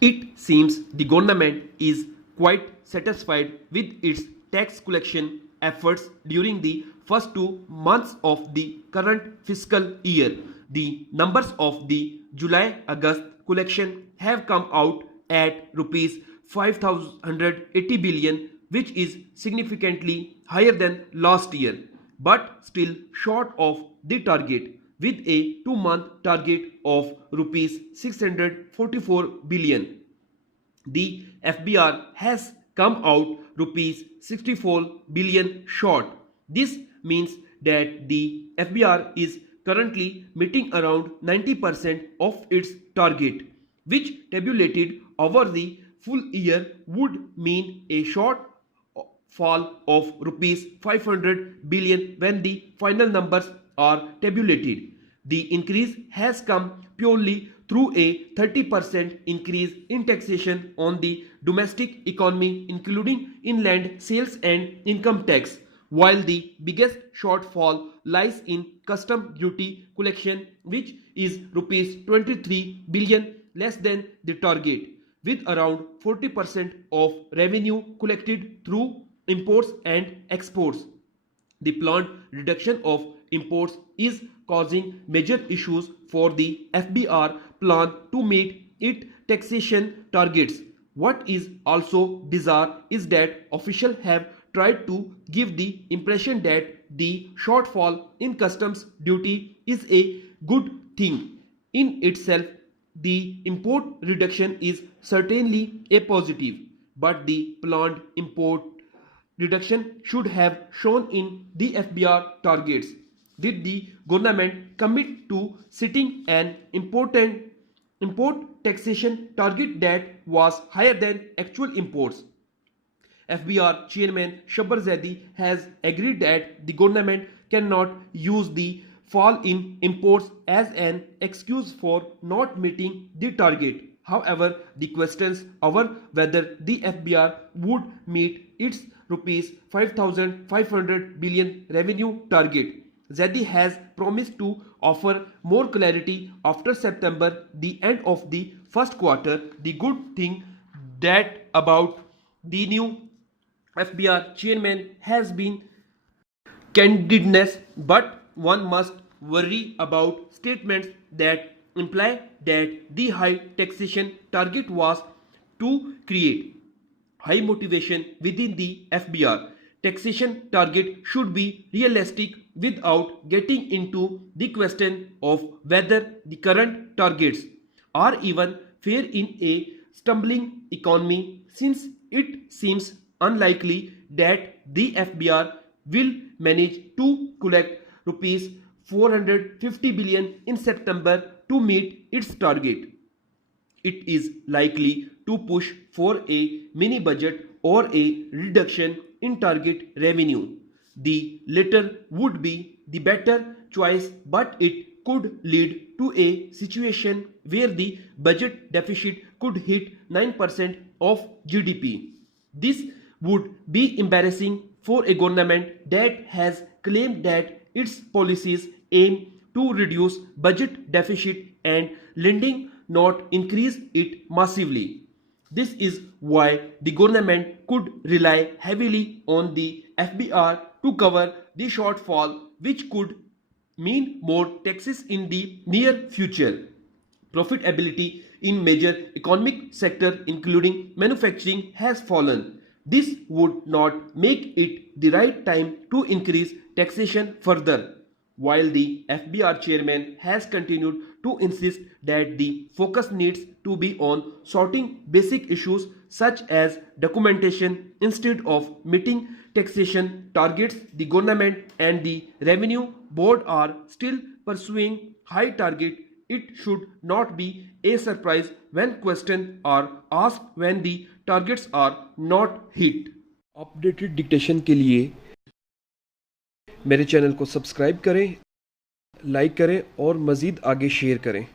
It seems the government is quite satisfied with its tax collection efforts during the first 2 months of the current fiscal year. The numbers of the July-August collection have come out at rupees 5,180 billion, which is significantly higher than last year, but still short of the target, with a 2-month target of rupees 644 billion. The FBR has come out rupees 64 billion short. This means that the FBR is currently meeting around 90% of its target, which tabulated over the full year would mean a shortfall of rupees 500 billion when the final numbers are tabulated. The increase has come purely through a 30% increase in taxation on the domestic economy, including inland sales and income tax, while the biggest shortfall lies in custom duty collection, which is rupees 23 billion less than the target, with around 40% of revenue collected through imports and exports. The planned reduction of imports is causing major issues for the FBR plan to meet its taxation targets. What is also bizarre is that officials have tried to give the impression that the shortfall in customs duty is a good thing in itself. The import reduction is certainly a positive, but the planned import reduction should have shown in the FBR targets. Did the government commit to setting an important import taxation target that was higher than actual imports? FBR Chairman Shabar Zaidi has agreed that the government cannot use the fall in imports as an excuse for not meeting the target. However, the questions over whether the FBR would meet its rupees 5,500 billion revenue target. Zaidi has promised to offer more clarity after September, the end of the first quarter. The good thing that about the new FBR chairman has been candidness, but one must worry about statements that imply that the high taxation target was to create high motivation within the FBR. Taxation target should be realistic without getting into the question of whether the current targets are even fair in a stumbling economy, since it seems unlikely that the FBR will manage to collect rupees 450 billion in September to meet its target. It is likely to push for a mini budget or a reduction in target revenue. The latter would be the better choice, but it could lead to a situation where the budget deficit could hit 9% of GDP. This would be embarrassing for a government that has claimed that its policies aim to reduce budget deficit and lending, not increase it massively. This is why the government could rely heavily on the FBR to cover the shortfall, which could mean more taxes in the near future. Profitability in major economic sectors, including manufacturing, has fallen. This would not make it the right time to increase taxation further. While the FBR chairman has continued to insist that the focus needs to be on sorting basic issues such as documentation instead of meeting taxation targets, the government and the revenue board are still pursuing high target. It should not be a surprise when questions are asked when the targets are not hit. Updated dictation के लिए मेरे channel को subscribe करें, like करें और मज़ीद आगे share करें।